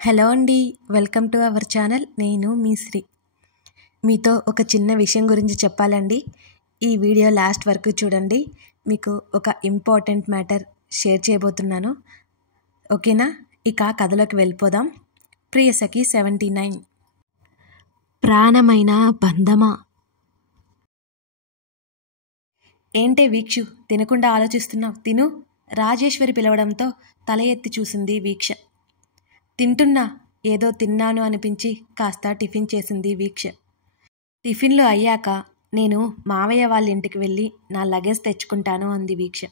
Hello అండి, welcome to our channel. నేను మీ శ్రీ. మీతో ఒక చిన్న విషయం గురించి చెప్పాలండి. ఈ వీడియో లాస్ట్ వరకు చూడండి. మీకు ఒక ఇంపార్టెంట్ మ్యాటర్ షేర్ చేయబోతున్నాను. ఓకేనా? ఇక కథలోకి వెళ్ళిపోదాం. ప్రియసఖి 79. ప్రాణమైన బంధమా? ఏంటే వీక్షు, తినకుండా ఆలోచిస్తున్నావు? తిను. రాజేశ్వరి పిలవడంతో తల ఎత్తి చూసింది వీక్ష. తింటున్నా, ఏదో తిన్నాను అనిపించి కాస్త టిఫిన్ చేసింది వీక్ష. టిఫిన్లు అయ్యాక నేను మావయ్య వాళ్ళ ఇంటికి వెళ్ళి నా లగేజ్ తెచ్చుకుంటాను అంది వీక్ష.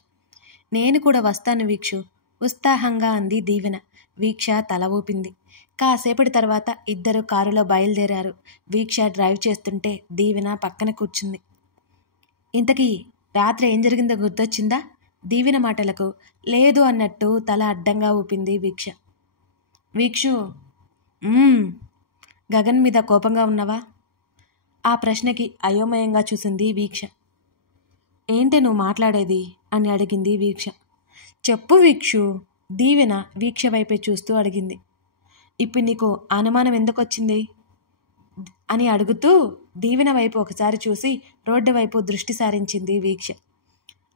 నేను కూడా వస్తాను వీక్షు, ఉత్సాహంగా అంది దీవెన. వీక్ష తల ఊపింది. కాసేపటి తర్వాత ఇద్దరు కారులో బయలుదేరారు. వీక్ష డ్రైవ్ చేస్తుంటే దీవెన పక్కన కూర్చుంది. ఇంతకీ రాత్రి ఏం జరిగిందో గుర్తొచ్చిందా? దీవెన మాటలకు లేదు అన్నట్టు తల అడ్డంగా ఊపింది వీక్ష. వీక్షు, గగన్ మీద కోపంగా ఉన్నావా? ఆ ప్రశ్నకి అయోమయంగా చూసింది వీక్ష. ఏంటి నువ్వు మాట్లాడేది అని అడిగింది వీక్ష. చెప్పు వీక్షు, దీవెన వీక్ష వైపే చూస్తూ అడిగింది. ఇప్పుడు నీకు అనుమానం ఎందుకు వచ్చింది అని అడుగుతూ దీవెన వైపు ఒకసారి చూసి రోడ్డు వైపు దృష్టి సారించింది వీక్ష.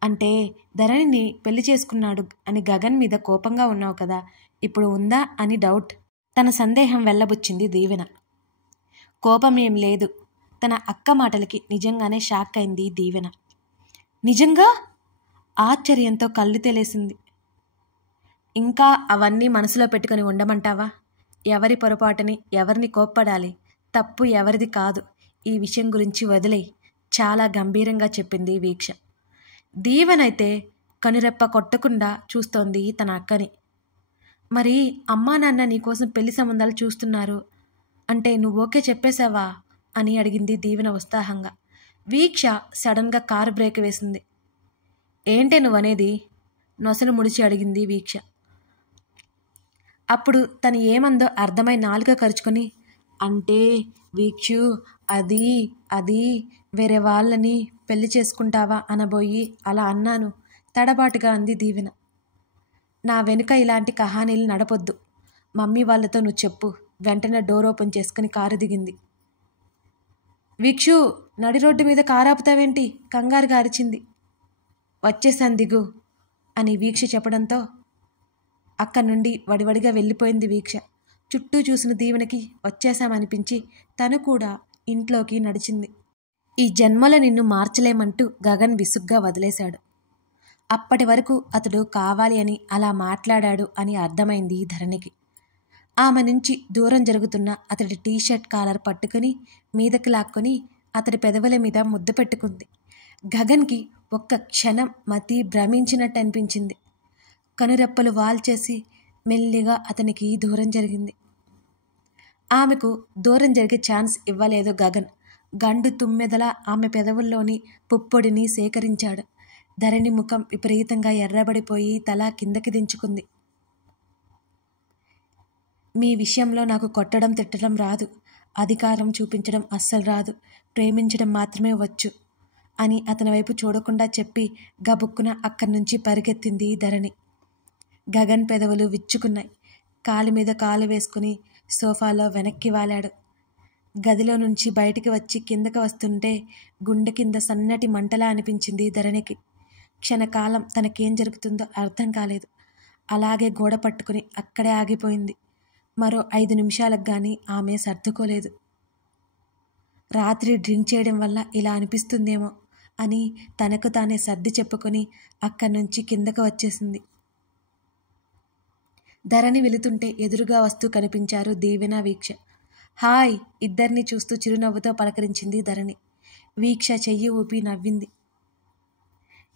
అంటే ధరణిని పెళ్లి చేసుకున్నాడు అని గగన్ మీద కోపంగా ఉన్నావు కదా, ఇప్పుడు ఉందా అని డౌట్. తన సందేహం వెళ్ళబుచ్చింది దీవెన. కోపం ఏం లేదు. తన అక్క మాటలకి నిజంగానే షాక్ అయింది దీవెన. నిజంగా? ఆశ్చర్యంతో కళ్ళు తెలిసింది. ఇంకా అవన్నీ మనసులో పెట్టుకుని ఉండమంటావా? ఎవరి పొరపాటుని ఎవరిని కోప్పడాలి? తప్పు ఎవరిది కాదు. ఈ విషయం గురించి వదిలేయి, చాలా గంభీరంగా చెప్పింది వీక్ష. దీవెనైతే కనురెప్ప కొట్టకుండా చూస్తోంది తన అక్కని. మరి అమ్మా నాన్న నీకోసం పెళ్లి సంబంధాలు చూస్తున్నారు అంటే నువ్వు ఓకే చెప్పేశావా అని అడిగింది దీవెన ఉత్సాహంగా. వీక్ష సడన్గా కారు బ్రేక్ వేసింది. ఏంటే నువ్వనేది? నొసలు ముడిచి అడిగింది వీక్ష. అప్పుడు తను ఏమందో అర్థమై నాలుక కరుచుకొని, అంటే వీక్షు, అది వేరే వాళ్ళని పెళ్లి చేసుకుంటావా అనబోయి అలా అన్నాను తడబాటుగా అంది దీవెన. నా వెనుక ఇలాంటి కహానీలు నడపొద్దు. మమ్మీ వాళ్ళతో నువ్వు చెప్పు. వెంటనే డోర్ ఓపెన్ చేసుకుని కారు దిగింది. వీక్షు, నడి రోడ్డు మీద కారు ఆపుతావేంటి? కంగారుగా అరిచింది. వచ్చేసాను దిగు అని వీక్ష చెప్పడంతో అక్కడి నుండి వడివడిగా వెళ్ళిపోయింది వీక్ష. చుట్టూ చూసిన దీవెనకి వచ్చేశామనిపించి తను కూడా ఇంట్లోకి నడిచింది. ఈ జన్మలో నిన్ను మార్చలేమంటూ గగన్ విసుగ్గా వదిలేశాడు. అప్పటి వరకు అతడు కావాలి అని అలా మాట్లాడాడు అని అర్థమైంది ధరణికి. ఆమె నుంచి దూరం జరుగుతున్న అతడి టీషర్ట్ కాలర్ పట్టుకుని మీదకి లాక్కొని అతడి పెదవుల మీద ముద్దు పెట్టుకుంది. గగన్కి ఒక్క క్షణం మతి భ్రమించినట్టు అనిపించింది. కనురెప్పలు వాల్చేసి మెల్లిగా అతనికి దూరం జరిగింది. ఆమెకు దూరం జరిగే ఛాన్స్ ఇవ్వలేదు గగన్. గండు తుమ్మెదలా ఆమె పెదవుల్లోని పుప్పొడిని సేకరించాడు. ధరణి ముఖం విపరీతంగా ఎర్రబడిపోయి తల కిందకి దించుకుంది. మీ విషయంలో నాకు కొట్టడం తిట్టడం రాదు, అధికారం చూపించడం అస్సలు రాదు, ప్రేమించడం మాత్రమే వచ్చు అని అతని వైపు చూడకుండా చెప్పి గబుక్కున అక్కడి నుంచి పరిగెత్తింది ధరణి. గగన్ పెదవులు విచ్చుకున్నాయి. కాలు మీద కాలు వేసుకుని సోఫాలో వెనక్కి వాలాడు. గదిలో నుంచి బయటికి వచ్చి కిందకి వస్తుంటే గుండె కింద సన్నటి మంటలా అనిపించింది ధరణికి. క్షణకాలం తనకేం జరుగుతుందో అర్థం కాలేదు. అలాగే గోడ పట్టుకుని అక్కడే ఆగిపోయింది. మరో 5 నిమిషాలకు కానీ ఆమె సర్దుకోలేదు. రాత్రి డ్రింక్ చేయడం వల్ల ఇలా అనిపిస్తుందేమో అని తనకు తానే సర్ది చెప్పుకొని అక్కడి నుంచి కిందకు వచ్చేసింది. ధరణి వెళుతుంటే ఎదురుగా వస్తూ కనిపించారు దీవెన, వీక్ష. హాయ్, ఇద్దరిని చూస్తూ చిరునవ్వుతో పలకరించింది ధరణి. వీక్ష చెయ్యి ఊపి నవ్వింది.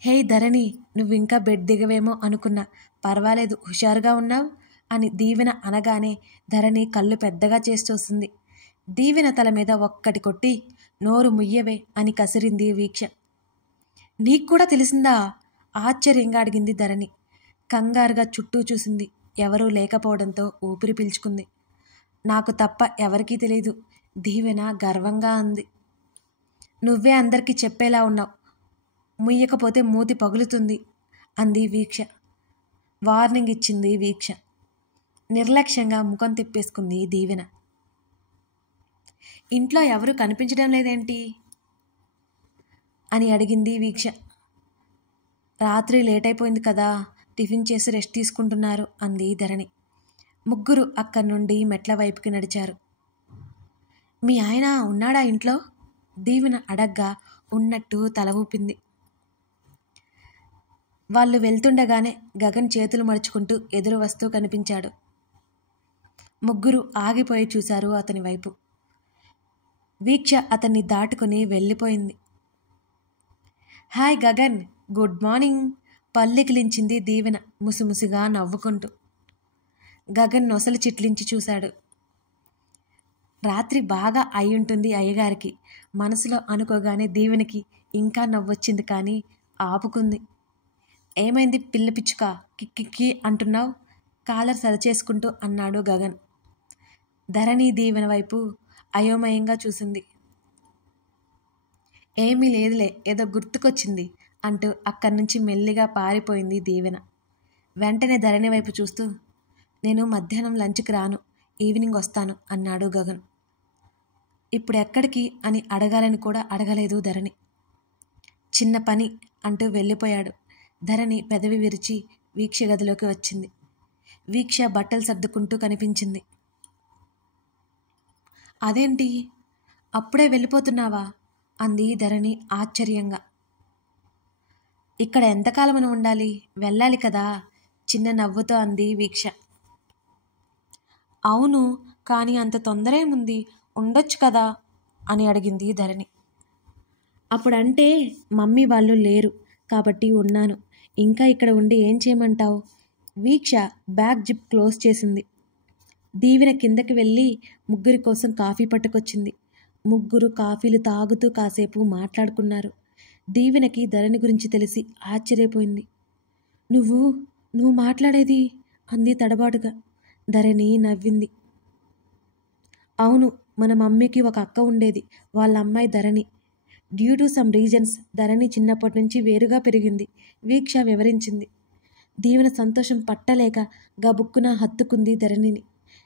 హే ధరణి, నువ్వింకా బెడ్ దిగవేమో అనుకున్నా. పర్వాలేదు, హుషారుగా ఉన్నావు అని దీవెన అనగానే ధరణి కళ్ళు పెద్దగా చేసి చూసింది. దీవెన తల మీద ఒక్కటి కొట్టి నోరు ముయ్యవే అని కసిరింది వీక్ష. నీకు కూడా తెలిసిందా? ఆశ్చర్యంగా అడిగింది ధరణి. కంగారుగా చుట్టూ చూసింది. ఎవరూ లేకపోవడంతో ఊపిరి పీల్చుకుంది. నాకు తప్ప ఎవరికీ తెలీదు, దీవెన గర్వంగా అంది. నువ్వే అందరికీ చెప్పేలా ఉన్నావు, ముయ్యకపోతే మూతి పగులుతుంది అంది వీక్ష. వార్నింగ్ ఇచ్చింది వీక్ష. నిర్లక్ష్యంగా ముఖం తిప్పేసుకుంది దీవెన. ఇంట్లో ఎవరు కనిపించడం లేదేంటి అని అడిగింది వీక్ష. రాత్రి లేట్ అయిపోయింది కదా, టిఫిన్ చేసి రెస్ట్ తీసుకుంటున్నారు అంది ధరణి. ముగ్గురు అక్కడి నుండి మెట్ల వైపుకి నడిచారు. మీ ఆయన ఉన్నాడా ఇంట్లో? దీవెన అడగ్గా ఉన్నట్టు తల ఊపింది. వాళ్ళు వెళ్తుండగానే గగన్ చేతులు మడుచుకుంటూ ఎదురు వస్తూ కనిపించాడు. ముగ్గురు ఆగిపోయి చూశారు అతని వైపు. వీక్ష అతన్ని దాటుకుని వెళ్ళిపోయింది. హాయ్ గగన్, గుడ్ మార్నింగ్ పల్లికిలించింది దీవెన ముసిముసిగా నవ్వుకుంటూ. గగన్ నొసలు చిట్లించి చూశాడు. రాత్రి బాగా అయ్యుంటుంది అయ్యగారికి. మనసులో అనుకోగానే దీవెనకి ఇంకా నవ్వొచ్చింది, కానీ ఆపుకుంది. ఏమైంది పిల్ల పిచ్చుక, కిక్కిక్కి అంటున్నావు? కాలర్ సరిచేసుకుంటూ అన్నాడు గగన్. ధరణి దీవెన వైపు అయోమయంగా చూసింది. ఏమీ లేదులే, ఏదో గుర్తుకొచ్చింది అంటూ అక్కడి నుంచి మెల్లిగా పారిపోయింది దీవెన. వెంటనే ధరణి వైపు చూస్తూ, నేను మధ్యాహ్నం లంచ్కి రాను, ఈవినింగ్ వస్తాను అన్నాడు గగన్. ఇప్పుడు ఎక్కడికి అని అడగాలని కూడా అడగలేదు ధరణి. చిన్న పని అంటూ వెళ్ళిపోయాడు. ధరణి పెదవి విరిచి వీక్ష గదిలోకి వచ్చింది. వీక్ష బట్టలు సర్దుకుంటూ కనిపించింది. అదేంటి అప్పుడే వెళ్ళిపోతున్నావా అంది ధరణి ఆశ్చర్యంగా. ఇక్కడ ఎంతకాలమని ఉండాలి, వెళ్ళాలి కదా చిన్న నవ్వుతో అంది వీక్ష. అవును, కానీ అంత తొందర ఏముంది, ఉండొచ్చు కదా అని అడిగింది ధరణి. అప్పుడంటే మమ్మీ వాళ్ళు లేరు కాబట్టి ఉన్నాను, ఇంకా ఇక్కడ ఉండి ఏం చేయమంటావు? వీక్ష బ్యాగ్ జిప్ క్లోజ్ చేసింది. దీవెన కిందకి వెళ్ళి ముగ్గురి కోసం కాఫీ పట్టుకొచ్చింది. ముగ్గురు కాఫీలు తాగుతూ కాసేపు మాట్లాడుకున్నారు. దీవెనకి ధరణి గురించి తెలిసి ఆశ్చర్యపోయింది. నువ్వు మాట్లాడేది అంది తడబాటుగా. ధరణి నవ్వింది. అవును, మన మమ్మీకి ఒక అక్క ఉండేది, వాళ్ళ అమ్మాయి ధరణి. డ్యూ టు సమ్ రీజన్స్ ధరణి చిన్నప్పటి నుంచి వేరుగా పెరిగింది, వీక్ష వివరించింది. దీవెన సంతోషం పట్టలేక గబుక్కున హత్తుకుంది ధరణిని.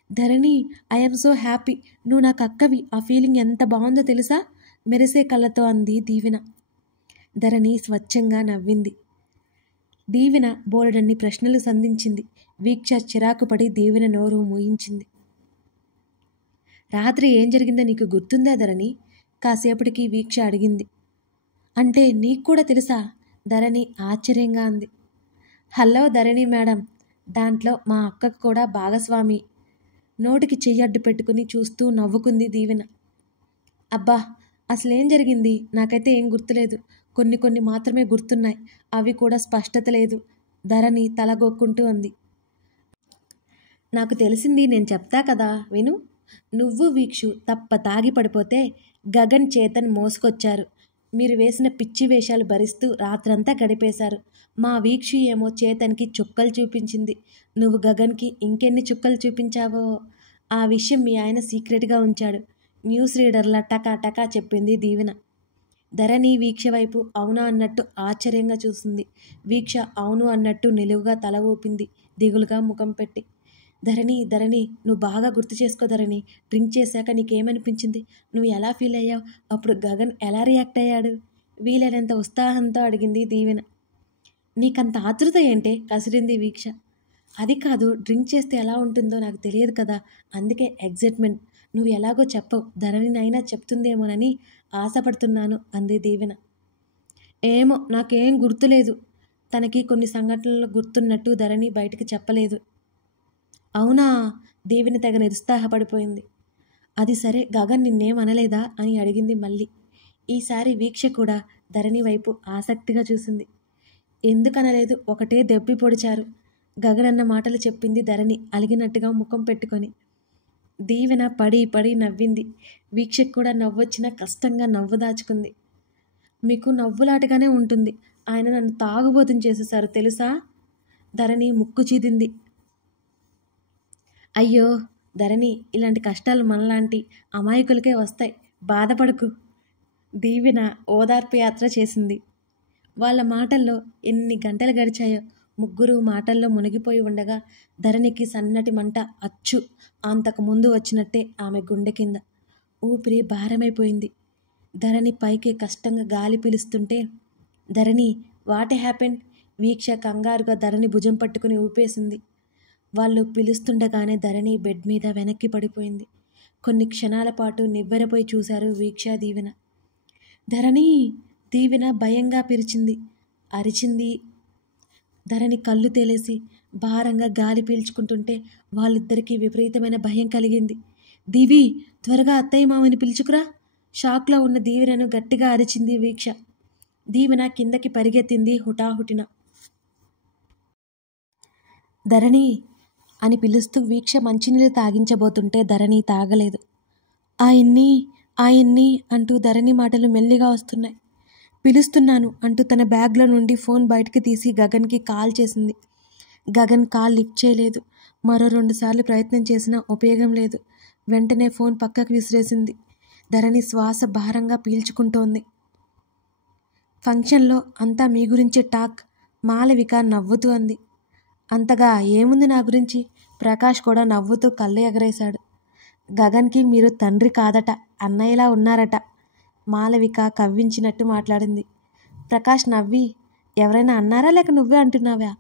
ధరణి, ఐఎమ్ సో హ్యాపీ, నువ్వు నాకు అక్కవి, ఆ ఫీలింగ్ ఎంత బాగుందో తెలుసా మెరిసే కళ్ళతో అంది దీవెన. ధరణి స్వచ్ఛంగా నవ్వింది. దీవెన బోలెడన్ని ప్రశ్నలు సంధించింది. వీక్ష చిరాకుపడి దీవెన నోరు మూయించింది. రాత్రి ఏం జరిగిందో నీకు గుర్తుందా ధరణి? కాసేపటికి వీక్ష అడిగింది. అంటే నీకు కూడా తెలుసా? ధరణి ఆశ్చర్యంగా అంది. హలో ధరణి మేడం, దాంట్లో మా అక్కకు కూడా భాగస్వామి. నోటికి చెయ్యడ్డు పెట్టుకుని చూస్తూ నవ్వుకుంది దీవెన. అబ్బా, అసలేం జరిగింది నాకైతే ఏం గుర్తులేదు, కొన్ని మాత్రమే గుర్తున్నాయి, అవి కూడా స్పష్టత లేదు ధరణి తలగొక్కుంటూ అంది. నాకు తెలిసింది నేను చెప్తా కదా విను. నువ్వు వీక్షు తప్ప తాగి పడిపోతే గగన్ చేతన్ మోసుకొచ్చారు. మీరు వేసిన పిచ్చి వేషాలు భరిస్తూ రాత్రంతా గడిపేశారు. మా వీక్షు ఏమో చేతన్కి చుక్కలు చూపించింది. నువ్వు గగన్కి ఇంకెన్ని చుక్కలు చూపించావో. ఆ విషయం మీ ఆయన సీక్రెట్గా ఉంచాడు. న్యూస్ రీడర్లా టకా చెప్పింది దీవెన. ధరణి వీక్ష వైపు అవునా అన్నట్టు ఆశ్చర్యంగా చూసింది. వీక్ష అవును అన్నట్టు నిలువుగా తల ఊపింది, దిగులుగా ముఖం పెట్టి. ధరణి నువ్వు బాగా గుర్తు చేసుకో ధరణి. డ్రింక్ చేశాక నీకేమనిపించింది? నువ్వు ఎలా ఫీల్ అయ్యావు? అప్పుడు గగన్ ఎలా రియాక్ట్ అయ్యాడు? వీలైనంత ఉత్సాహంతో అడిగింది దీవెన. నీకంత ఆతృత ఏంటే? కసిరింది వీక్ష. అది కాదు, డ్రింక్ చేస్తే ఎలా ఉంటుందో నాకు తెలియదు కదా, అందుకే ఎగ్జైట్మెంట్. నువ్వు ఎలాగో చెప్పవు, ధరణినైనా చెప్తుందేమోనని ఆశపడుతున్నాను అంది దీవెన. ఏమో నాకేం గుర్తులేదు. తనకి కొన్ని సంఘటనలు గుర్తున్నట్టు ధరణి బయటికి చెప్పలేదు. అవునా? దీవెన తెగ నిరుత్సాహపడిపోయింది. అది సరే, గగన్ నిన్నేం అనలేదా అని అడిగింది మళ్ళీ. ఈసారి వీక్ష కూడా ధరణి వైపు ఆసక్తిగా చూసింది. ఎందుకనలేదు, ఒకటే దెబ్బి పొడిచారు. గగన్ అన్న మాటలు చెప్పింది ధరణి అలిగినట్టుగా ముఖం పెట్టుకొని. దీవెన పడి నవ్వింది. వీక్షకు కూడా నవ్వొచ్చినా కష్టంగా నవ్వు దాచుకుంది. మీకు నవ్వులాటగానే ఉంటుంది, ఆయన నన్ను తాగుబోతుని చేసేశారు తెలుసా? ధరణి ముక్కు చీదింది. అయ్యో ధరణి, ఇలాంటి కష్టాలు మనలాంటి అమాయకులకే వస్తాయి, బాధపడకు. దీవెన ఓదార్పు యాత్ర చేసింది. వాళ్ళ మాటల్లో ఎన్ని గంటలు గడిచాయో. ముగ్గురు మాటల్లో మునిగిపోయి ఉండగా ధరణికి సన్నటి మంట అచ్చు అంతకు ముందు వచ్చినట్టే ఆమె గుండె కింద. ఊపిరి భారమైపోయింది. ధరణి పైకి కష్టంగా గాలి పీలుస్తుంటే, ధరణి వాట్ హ్యాపెండ్? వీక్ష కంగారుగా ధరణి భుజం పట్టుకుని ఊపేసింది. వాళ్ళు పిలుస్తుండగానే ధరణి బెడ్ మీద వెనక్కి పడిపోయింది. కొన్ని క్షణాల పాటు నివ్వెరపోయి చూశారు వీక్ష, దీవెన. ధరణి! దీవెన భయంగా పిలిచింది, అరిచింది. ధరణి కళ్ళు తేలేసి భారంగా గాలి పీల్చుకుంటుంటే వాళ్ళిద్దరికీ విపరీతమైన భయం కలిగింది. దీవి, త్వరగా అత్తయ్య మామని పిలుచుకురా! షాక్లో ఉన్న దీవెనను గట్టిగా అరిచింది వీక్ష. దీవెన కిందకి పరిగెత్తింది హుటాహుటిన. ధరణి అని పిలుస్తూ వీక్ష మంచినీళ్ళు తాగించబోతుంటే ధరణి తాగలేదు. ఆయన్ని అంటూ ధరణి మాటలు మెల్లిగా వస్తున్నాయి. పిలుస్తున్నాను అంటూ తన బ్యాగ్లో నుండి ఫోన్ బయటకు తీసి గగన్కి కాల్ చేసింది. గగన్ కాల్ లిఫ్ట్ చేయలేదు. మరో 2 సార్లు ప్రయత్నం చేసినా ఉపయోగం లేదు. వెంటనే ఫోన్ పక్కకు విసిరేసింది. ధరణి శ్వాస భారంగా పీల్చుకుంటోంది. ఫంక్షన్లో అంతా మీ గురించే టాక్, మాలవిక నవ్వుతూ అంది. అంతగా ఏముంది నా గురించి? ప్రకాష్ కూడా నవ్వుతూ కళ్ళు ఎగరేశాడు. గగన్కి మీరు తండ్రి కాదట, అన్నయ్యలా ఉన్నారట, మాలవిక కవ్వించినట్టు మాట్లాడింది. ప్రకాష్ నవ్వి, ఎవరైనా అన్నారా లేక నువ్వే అంటున్నావా?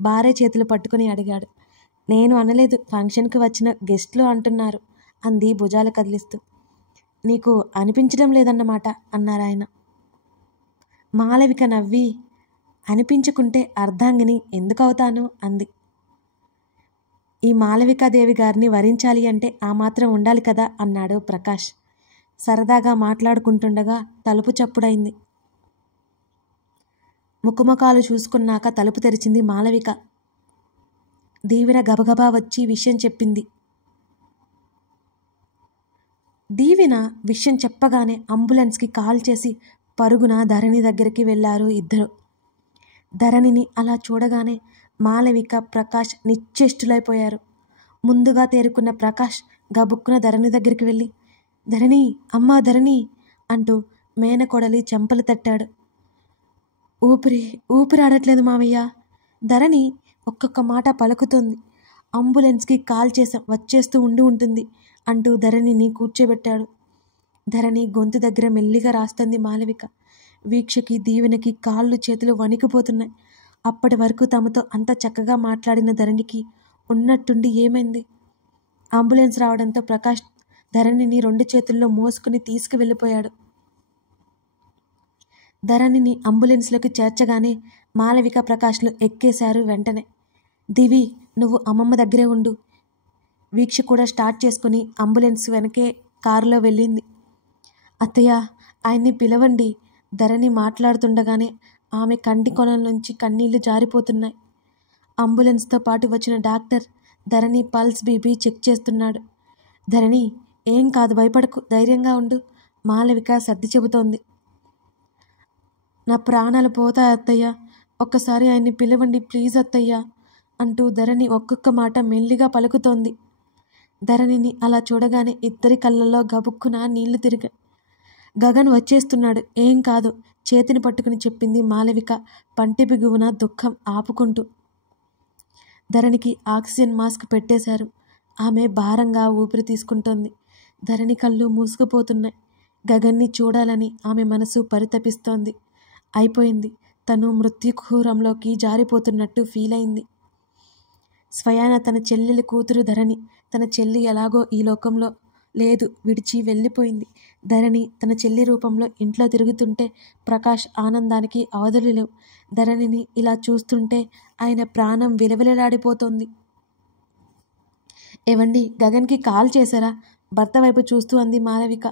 భార్య చేతులు పట్టుకుని అడిగాడు. నేను అనలేదు, ఫంక్షన్కి వచ్చిన గెస్ట్లు అంటున్నారు అంది భుజాలు కదిలిస్తూ. నీకు అనిపించడం లేదన్నమాట అన్నారాయన. మాలవిక నవ్వి, అనిపించుకుంటే అర్ధాంగిని ఎందుకవుతాను అంది. ఈ మాలవికాదేవి గారిని వరించాలి అంటే ఆ మాత్రం ఉండాలి కదా అన్నాడు ప్రకాష్. సరదాగా మాట్లాడుకుంటుండగా తలుపు చప్పుడైంది. ముఖముఖాలు చూసుకున్నాక తలుపు తెరిచింది మాలవిక. దీవెన గబగబా వచ్చి విషయం చెప్పింది. దీవెన విషయం చెప్పగానే అంబులెన్స్కి కాల్ చేసి పరుగున ధరణి దగ్గరికి వెళ్ళారు ఇద్దరు. ధరణిని అలా చూడగానే మాలవిక, ప్రకాష్ నిశ్చేష్టులైపోయారు. ముందుగా తేరుకున్న ప్రకాష్ గబుక్కున ధరణి దగ్గరికి వెళ్ళి, ధరణి, అమ్మా ధరణి అంటూ మేనకోడలి చెంపలు తట్టాడు. ఊపిరి ఆడట్లేదు మావయ్య. ధరణి ఒక్కొక్క మాట పలుకుతోంది. అంబులెన్స్కి కాల్ చేసాం, వచ్చేస్తూ ఉంటుంది అంటూ ధరణిని కూర్చోబెట్టాడు. ధరణి గొంతు దగ్గర మెల్లిగా రాస్తుంది మాలవిక. వీక్షకి, దీవెనకి కాళ్ళు చేతులు వణికిపోతున్నాయి. అప్పటి వరకు తమతో అంత చక్కగా మాట్లాడిన ధరణికి ఉన్నట్టుండి ఏమైంది? అంబులెన్స్ రావడంతో ప్రకాష్ ధరణిని 2 చేతుల్లో మోసుకుని తీసుకువెళ్ళిపోయాడు. ధరణిని అంబులెన్స్లోకి చేర్చగానే మాలవిక, ప్రకాష్లు ఎక్కేశారు వెంటనే. దివి, నువ్వు అమ్మమ్మ దగ్గరే ఉండు. వీక్ష కూడా స్టార్ట్ చేసుకుని అంబులెన్స్ వెనకే కారులో వెళ్ళింది. అత్తయ్య, ఆయన్ని పిలవండి. ధరణి మాట్లాడుతుండగానే ఆమె కంటి కొనల నుంచి కన్నీళ్లు జారిపోతున్నాయి. అంబులెన్స్తో పాటు వచ్చిన డాక్టర్ ధరణి పల్స్, బీపీ చెక్ చేస్తున్నాడు. ధరణి, ఏం కాదు, భయపడకు, ధైర్యంగా ఉండు, మాలవిక సర్ది చెబుతోంది. నా ప్రాణాలు పోతాయి అత్తయ్య, ఒక్కసారి ఆయన్ని పిలవండి ప్లీజ్ అత్తయ్య అంటూ ధరణి ఒక్కొక్క మాట మెల్లిగా పలుకుతోంది. ధరణిని అలా చూడగానే ఇద్దరి కళ్ళల్లో గబుక్కున నీళ్లు తిరిగాయి. గగన్ వచ్చేస్తున్నాడు, ఏం కాదు, చేతిని పట్టుకుని చెప్పింది మాలవిక పంటి బిగువున దుఃఖం ఆపుకుంటూ. ధరణికి ఆక్సిజన్ మాస్క్ పెట్టేశారు. ఆమె భారంగా ఊపిరి తీసుకుంటోంది. ధరణి కళ్ళు మూసుకుపోతున్నాయి. గగన్ని చూడాలని ఆమె మనసు పరితపిస్తోంది. అయిపోయింది, తను మృత్యుకూరంలోకి జారిపోతున్నట్టు ఫీల్ అయింది. స్వయాన తన చెల్లెలి కూతురు ధరణి. తన చెల్లి ఎలాగో ఈ లోకంలో లేదు, విడిచి వెళ్ళిపోయింది. ధరణి తన చెల్లి రూపంలో ఇంట్లో తిరుగుతుంటే ప్రకాష్ ఆనందానికి అవధులు లేవు. ధరణిని ఇలా చూస్తుంటే ఆయన ప్రాణం విలవిలలాడిపోతోంది. ఏవండి, గగన్కి కాల్ చేశారా? భర్త వైపు చూస్తూ అంది మాలవిక.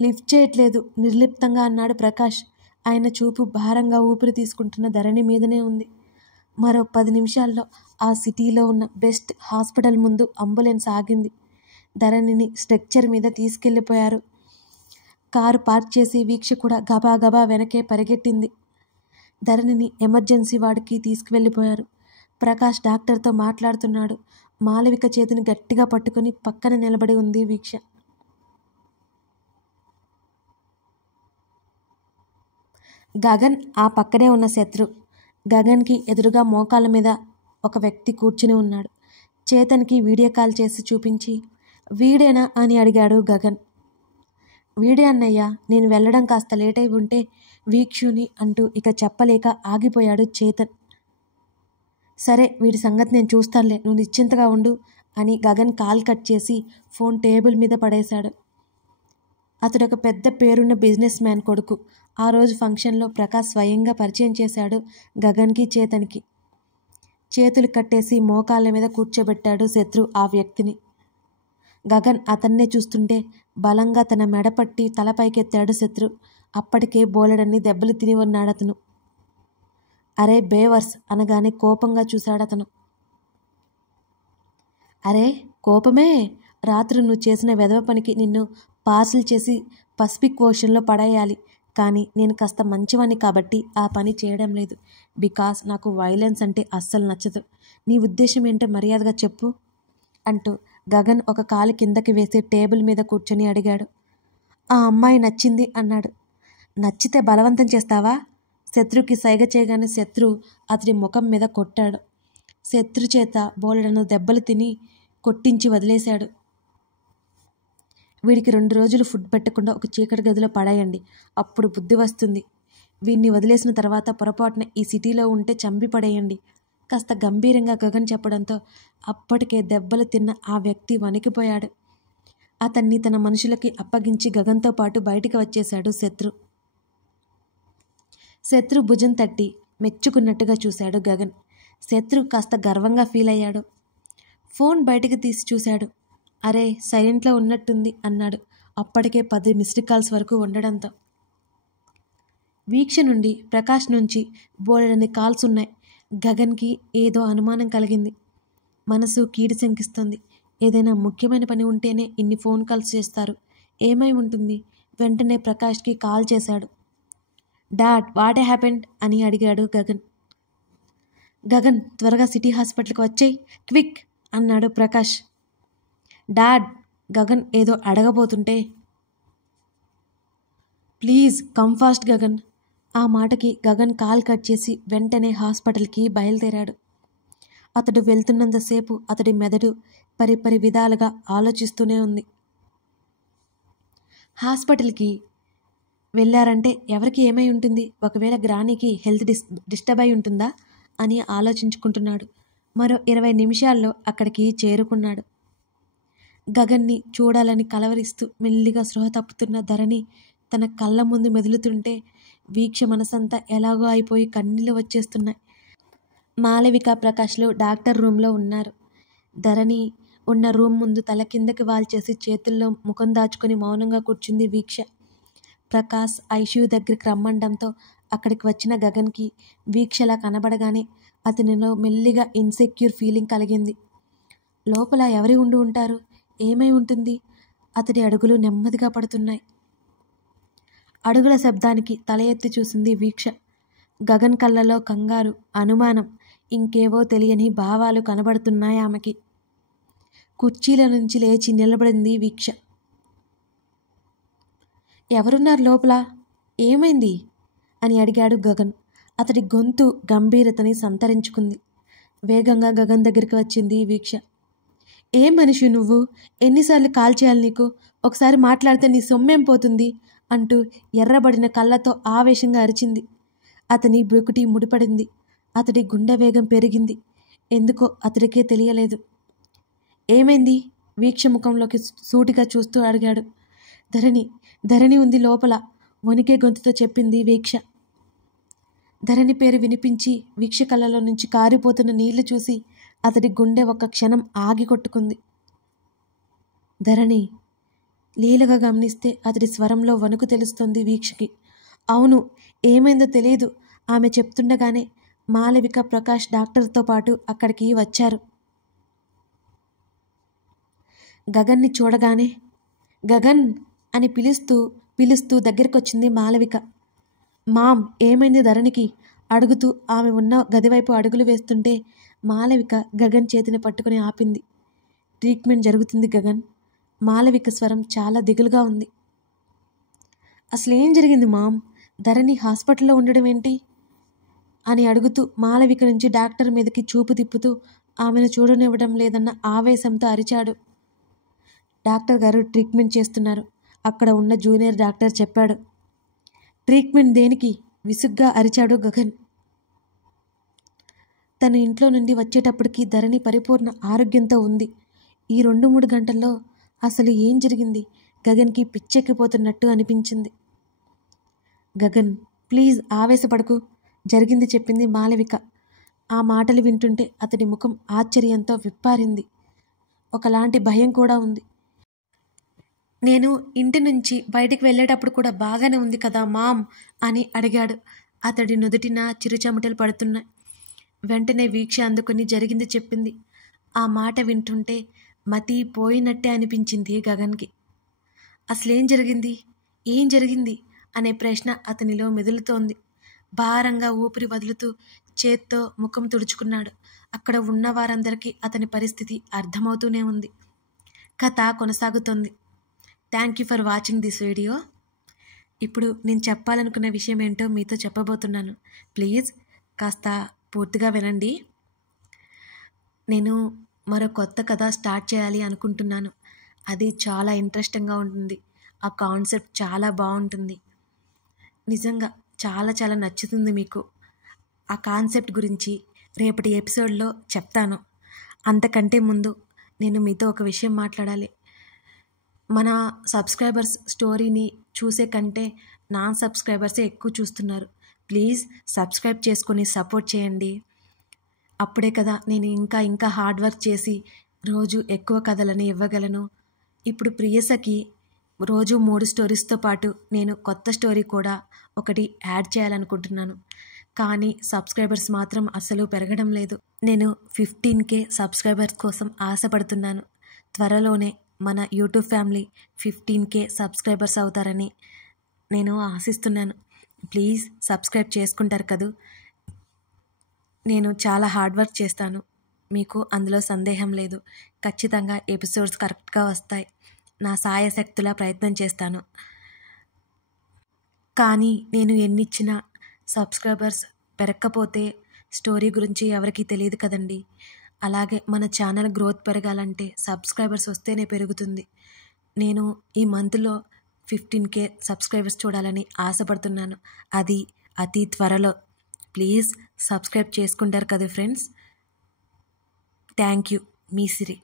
లిఫ్ట్ చేయట్లేదు, నిర్లిప్తంగా అన్నాడు ప్రకాష్. ఆయన చూపు భారంగా ఊపిరి తీసుకుంటున్న ధరణి మీదనే ఉంది. మరో 10 నిమిషాల్లో ఆ సిటీలో ఉన్న బెస్ట్ హాస్పిటల్ ముందు అంబులెన్స్ ఆగింది. ధరణిని స్ట్రెక్చర్ మీద తీసుకెళ్ళిపోయారు. కారు పార్క్ చేసి వీక్ష కూడా గబాగబా వెనకే పరిగెట్టింది. ధరణిని ఎమర్జెన్సీ వార్డుకి తీసుకువెళ్ళిపోయారు. ప్రకాష్ డాక్టర్తో మాట్లాడుతున్నాడు. మాలవిక చేతిని గట్టిగా పట్టుకుని పక్కన నిలబడి ఉంది వీక్ష. గగన్ ఆ పక్కనే ఉన్న శత్రు. గగన్కి ఎదురుగా మోకాళ్ళ మీద ఒక వ్యక్తి కూర్చుని ఉన్నాడు. చేతన్కి వీడియో కాల్ చేసి చూపించి, వీడేనా అని అడిగాడు గగన్. వీడే అన్నయ్య, నేను వెళ్ళడం కాస్త లేట్ అయి ఉంటే వీక్షుని అంటూ ఇక చెప్పలేక ఆగిపోయాడు చేతన్. సరే, వీడి సంగతి నేను చూస్తానులే, నువ్వు నిశ్చింతగా ఉండు అని గగన్ కాల్ కట్ చేసి ఫోన్ టేబుల్ మీద పడేశాడు. అతడొక పెద్ద పేరున్న బిజినెస్ మ్యాన్ కొడుకు. ఆ రోజు ఫంక్షన్లో ప్రకాష్ స్వయంగా పరిచయం చేశాడు గగన్కి, చేతన్కి. చేతులు కట్టేసి మోకాళ్ళ మీద కూర్చోబెట్టాడు శత్రు ఆ వ్యక్తిని. గగన్ అతన్నే చూస్తుంటే బలంగా తన మెడపట్టి తలపైకెత్తాడు శత్రు. అప్పటికే బోలెడన్ని దెబ్బలు తిని ఉన్నాడతను. అరే బేవర్స్ అనగానే కోపంగా చూశాడతను. అరే కోపమే, రాత్రి నువ్వు చేసిన వెధవ పనికి నిన్ను పార్సిల్ చేసి పసిఫిక్ ఓషన్లో పడేయాలి. కానీ నేను కాస్త మంచివాణ్ణి కాబట్టి ఆ పని చేయడం లేదు. బికాస్ నాకు వైలెన్స్ అంటే అస్సలు నచ్చదు. నీ ఉద్దేశం ఏంటో మర్యాదగా చెప్పు అంటూ గగన్ ఒక కాలు కిందకి వేసి టేబుల్ మీద కూర్చొని అడిగాడు. ఆ అమ్మాయి నచ్చింది అన్నాడు. నచ్చితే బలవంతం చేస్తావా? శత్రుకి సైగ చేయగానే శత్రు అతడి ముఖం మీద కొట్టాడు. శత్రు చేత బోలెడను దెబ్బలు తిని కొట్టించి వదిలేశాడు. వీడికి 2 రోజులు ఫుడ్ పెట్టకుండా ఒక చీకటి గదిలో పడేయండి, అప్పుడు బుద్ధి వస్తుంది. వీడిని వదిలేసిన తర్వాత పొరపాటున ఈ సిటీలో ఉంటే చంపి పడేయండి, కాస్త గంభీరంగా గగన్ చెప్పడంతో అప్పటికే దెబ్బలు తిన్న ఆ వ్యక్తి వణికిపోయాడు. అతన్ని తన మనుషులకి అప్పగించి గగన్తో పాటు బయటికి వచ్చేశాడు శత్రు. శత్రు భుజం తట్టి మెచ్చుకున్నట్టుగా చూశాడు గగన్. శత్రు కాస్త గర్వంగా ఫీల్ అయ్యాడు. ఫోన్ బయటికి తీసి చూశాడు. అరే సైలెంట్లో ఉన్నట్టుంది అన్నాడు. అప్పటికే 10 మిస్డ్ కాల్స్ వరకు ఉండడంతో. వీక్ష నుండి, ప్రకాష్ నుంచి బోలెడన్ని కాల్స్ ఉన్నాయి. గగన్కి ఏదో అనుమానం కలిగింది. మనసు కీడు శంకిస్తుంది. ఏదైనా ముఖ్యమైన పని ఉంటేనే ఇన్ని ఫోన్ కాల్స్ చేస్తారు. ఏమై ఉంటుంది? వెంటనే ప్రకాష్కి కాల్ చేశాడు. డాడ్, వాట్ హ్యాపెండ్ అని అడిగాడు గగన్. గగన్, త్వరగా సిటీ హాస్పిటల్కి వచ్చేయ్, క్విక్ అన్నాడు ప్రకాష్. డాడ్, గగన్ ఏదో అడగబోతుంటే, ప్లీజ్ కమ్ ఫాస్ట్ గగన్. ఆ మాటకి గగన్ కాల్ కట్ చేసి వెంటనే హాస్పిటల్కి బయలుదేరాడు. అతడు వెళ్తున్నంతసేపు అతడి మెదడు పరిపరి విధాలుగా ఆలోచిస్తూనే ఉంది. హాస్పిటల్కి వెళ్ళారంటే ఎవరికి ఏమై ఉంటుంది? ఒకవేళ గ్రానీకి హెల్త్ డిస్టర్బ్ అయి ఉంటుందా అని ఆలోచించుకుంటున్నాడు. మరో 20 నిమిషాల్లో అక్కడికి చేరుకున్నాడు. గగన్ని చూడాలని కలవరిస్తూ మెల్లిగా స్పృహ తప్పుతున్న ధరణి తన కళ్ళ ముందు మెదులుతుంటే వీక్ష మనసంతా ఎలాగో అయిపోయి కన్నీళ్ళు వచ్చేస్తున్నాయి. మాలవిక, ప్రకాష్లు డాక్టర్ రూమ్లో ఉన్నారు. ధరణి ఉన్న రూమ్ ముందు తల కిందకి వాల్చేసి చేతుల్లో ముఖం దాచుకొని మౌనంగా కూర్చుంది వీక్ష. ప్రకాష్ ఐసీయూ దగ్గరికి రమ్మండంతో అక్కడికి వచ్చిన గగన్కి వీక్షలా కనబడగానే అతనిలో మెల్లిగా ఇన్సెక్యూర్ ఫీలింగ్ కలిగింది. లోపల ఎవరి ఉండి ఉంటారు? ఏమై ఉంటుంది? అతడి అడుగులు నెమ్మదిగా పడుతున్నాయి. అడుగుల శబ్దానికి తల ఎత్తి చూసింది వీక్ష. గగన్ కళ్ళలో కంగారు, అనుమానం, ఇంకేవో తెలియని భావాలు కనబడుతున్నాయి ఆమెకి. కుర్చీల నుంచి లేచి నిలబడింది వీక్ష. ఎవరున్నారు లోపల? ఏమైంది అని అడిగాడు గగన్. అతడి గొంతు గంభీరతని సంతరించుకుంది. వేగంగా గగన్ దగ్గరికి వచ్చింది వీక్ష. ఏం మనిషి నువ్వు? ఎన్నిసార్లు కాల్ చేయాలి నీకు? ఒకసారి మాట్లాడితే నీ సొమ్మేం పోతుంది అంటూ ఎర్రబడిన కళ్ళతో ఆవేశంగా అరిచింది. అతని బ్రుకుటి ముడిపడింది. అతడి గుండె వేగం పెరిగింది. ఎందుకో అతడికే తెలియలేదు. ఏమైంది? వీక్ష ముఖంలోకి సూటిగా చూస్తూ అడిగాడు. ధరణి ఉంది లోపల, వణికే గొంతుతో చెప్పింది వీక్ష. ధరణి పేరు వినిపించి వీక్ష కళ్ళలో నుంచి కారిపోతున్న నీళ్లు చూసి అతడి గుండె ఒక్క క్షణం ఆగి కొట్టుకుంది. ధరణి లీలగా గమనిస్తే అతడి స్వరంలో వణుకు తెలుస్తోంది వీక్షకి. అవును, ఏమైందో తెలియదు. ఆమె చెప్తుండగానే మాలవిక, ప్రకాష్ డాక్టర్తో పాటు అక్కడికి వచ్చారు. గగన్ని చూడగానే గగన్ అని పిలుస్తూ దగ్గరకొచ్చింది మాలవిక. మామ్, ఏమైంది ధరణికి అడుగుతూ ఆమె ఉన్న గదివైపు అడుగులు వేస్తుంటే మాలవిక గగన్ చేతిని పట్టుకుని ఆపింది. ట్రీట్మెంట్ జరుగుతుంది గగన్. మాలవిక స్వరం చాలా దిగులుగా ఉంది. అసలేం జరిగింది మామ్? ధరణి హాస్పిటల్లో ఉండడం ఏంటి? అని అడుగుతూ మాలవిక నుంచి డాక్టర్ మీదకి చూపు తిప్పుతూ ఆమెను చూడనివ్వడం లేదన్న ఆవేశంతో అరిచాడు. డాక్టర్ గారు ట్రీట్మెంట్ చేస్తున్నారు, అక్కడ ఉన్న జూనియర్ డాక్టర్ చెప్పాడు. ట్రీట్మెంట్ దేనికి? విసుగ్గా అరిచాడు గగన్. తన ఇంట్లో నుండి వచ్చేటప్పటికి ధరణి పరిపూర్ణ ఆరోగ్యంతో ఉంది. ఈ 2-3 గంటల్లో అసలు ఏం జరిగింది? గగన్కి పిచ్చెక్కిపోతున్నట్టు అనిపించింది. గగన్, ప్లీజ్ ఆవేశపడకు, జరిగింది చెప్పింది మాలవిక. ఆ మాటలు వింటుంటే అతడి ముఖం ఆశ్చర్యంతో విప్పారింది. ఒకలాంటి భయం కూడా ఉంది. నేను ఇంటి నుంచి బయటికి వెళ్ళేటప్పుడు కూడా బాగానే ఉంది కదా మామ్ అని అడిగాడు. అతడి నుదుటిన చిరుచెమటలు పడుతున్నాయి. వెంటనే వీక్ష అందుకుని జరిగింది చెప్పింది. ఆ మాట వింటుంటే మతి పోయినట్టే అనిపించింది గగన్కి. అసలేం జరిగింది, ఏం జరిగింది అనే ప్రశ్న అతనిలో మెదులుతోంది. భారంగా ఊపిరి వదులుతూ చేత్తో ముఖం తుడుచుకున్నాడు. అక్కడ ఉన్న వారందరికీ అతని పరిస్థితి అర్థమవుతూనే ఉంది. కథ కొనసాగుతోంది. Thank you for watching this video. ఇప్పుడు నేను చెప్పాలనుకున్న విషయం ఏంటో మీతో చెప్పబోతున్నాను. ప్లీజ్ కాస్త పూర్తిగా వినండి. నేను మరో కొత్త కథ స్టార్ట్ చేయాలి అనుకుంటున్నాను. అది చాలా ఇంట్రెస్టింగ్గా ఉంటుంది. ఆ కాన్సెప్ట్ చాలా బాగుంటుంది. నిజంగా చాలా చాలా నచ్చుతుంది మీకు. ఆ కాన్సెప్ట్ గురించి రేపటి ఎపిసోడ్లో చెప్తాను. అంతకంటే ముందు నేను మీతో ఒక విషయం మాట్లాడాలి. మన సబ్స్క్రైబర్స్ స్టోరీని చూసే కంటే నాన్ సబ్స్క్రైబర్సే ఎక్కువ చూస్తున్నారు. ప్లీజ్ సబ్స్క్రైబ్ చేసుకొని సపోర్ట్ చేయండి. అప్పుడే కదా నేను ఇంకా ఇంకా హార్డ్ వర్క్ చేసి రోజు ఎక్కువ కథలని ఇవ్వగలను. ఇప్పుడు ప్రియసకి రోజు 3 స్టోరీస్తో పాటు నేను కొత్త స్టోరీ కూడా ఒకటి యాడ్ చేయాలనుకుంటున్నాను. కానీ సబ్స్క్రైబర్స్ మాత్రం అసలు పెరగడం లేదు. నేను 15K సబ్స్క్రైబర్స్ కోసం ఆశపడుతున్నాను. త్వరలోనే మన యూట్యూబ్ ఫ్యామిలీ 15K సబ్స్క్రైబర్స్ అవుతారని నేను ఆశిస్తున్నాను. ప్లీజ్ సబ్స్క్రైబ్ చేసుకుంటారు కదూ. నేను చాలా హార్డ్ వర్క్ చేస్తాను, మీకు అందులో సందేహం లేదు. ఖచ్చితంగా ఎపిసోడ్స్ కరెక్ట్గా వస్తాయి. నా సాయశక్తులా ప్రయత్నం చేస్తాను. కానీ నేను ఎన్నిచ్చినా సబ్స్క్రైబర్స్ పెరగకపోతే స్టోరీ గురించి ఎవరికీ తెలియదు కదండి. అలాగే మన ఛానల్ గ్రోత్ పెరగాలంటే సబ్స్క్రైబర్స్ వస్తేనే పెరుగుతుంది. నేను ఈ మంత్లో 15K సబ్స్క్రైబర్స్ చూడాలని ఆశపడుతున్నాను. అది అతి త్వరలో. ప్లీజ్ సబ్స్క్రైబ్ చేసుకుంటారు కదా friends. Thank you. Me Siri.